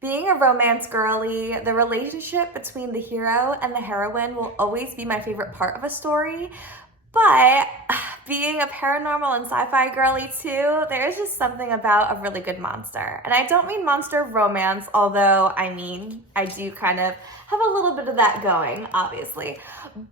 Being a romance girly, the relationship between the hero and the heroine will always be my favorite part of a story. But being a paranormal and sci-fi girly too, there's just something about a really good monster. And I don't mean monster romance, although I do kind of have a little bit of that going, obviously.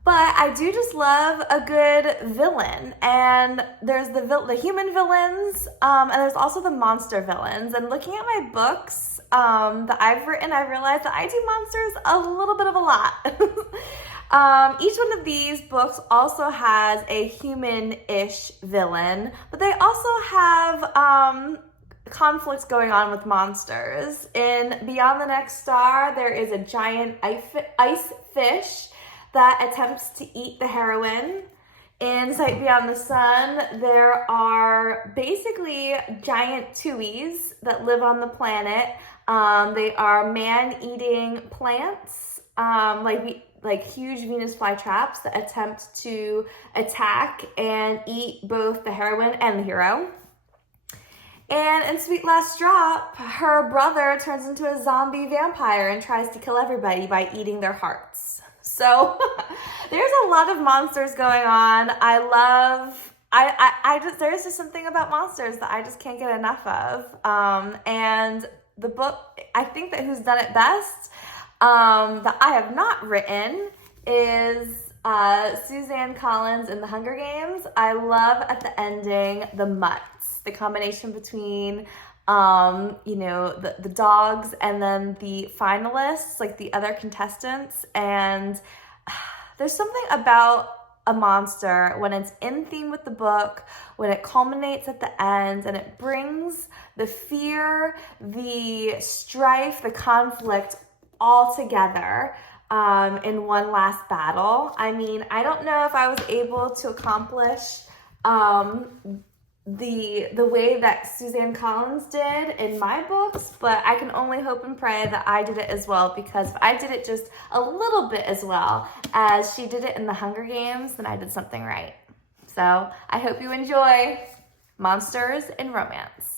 But I do just love a good villain. And there's the human villains, and there's also the monster villains. And looking at my books that I've written, I realized that I do monsters a little bit of a lot. Each one of these books also has a human-ish villain, but they also have conflicts going on with monsters. In Beyond the Next Star, there is a giant ice fish that attempts to eat the heroine. In Sight Beyond the Sun, there are basically giant tuis that live on the planet. They are man-eating plants, like huge Venus flytraps that attempt to attack and eat both the heroine and the hero. And in Sweet Last Drop, her brother turns into a zombie vampire and tries to kill everybody by eating their hearts. So there's a lot of monsters going on. There's just something about monsters that I just can't get enough of. And the book, I think that who's done it best, that I have not written is Suzanne Collins in The Hunger Games. I love at the ending the mutts, the combination between the dogs and then the finalists, like the other contestants. And there's something about a monster when it's in theme with the book, when it culminates at the end and it brings the fear, the strife, the conflict all together in one last battle. I mean, I don't know if I was able to accomplish the way that Suzanne Collins did in my books, but I can only hope and pray that I did it as well, because if I did it just a little bit as well as she did it in The Hunger Games, then I did something right. So I hope you enjoy Monsters in Romance.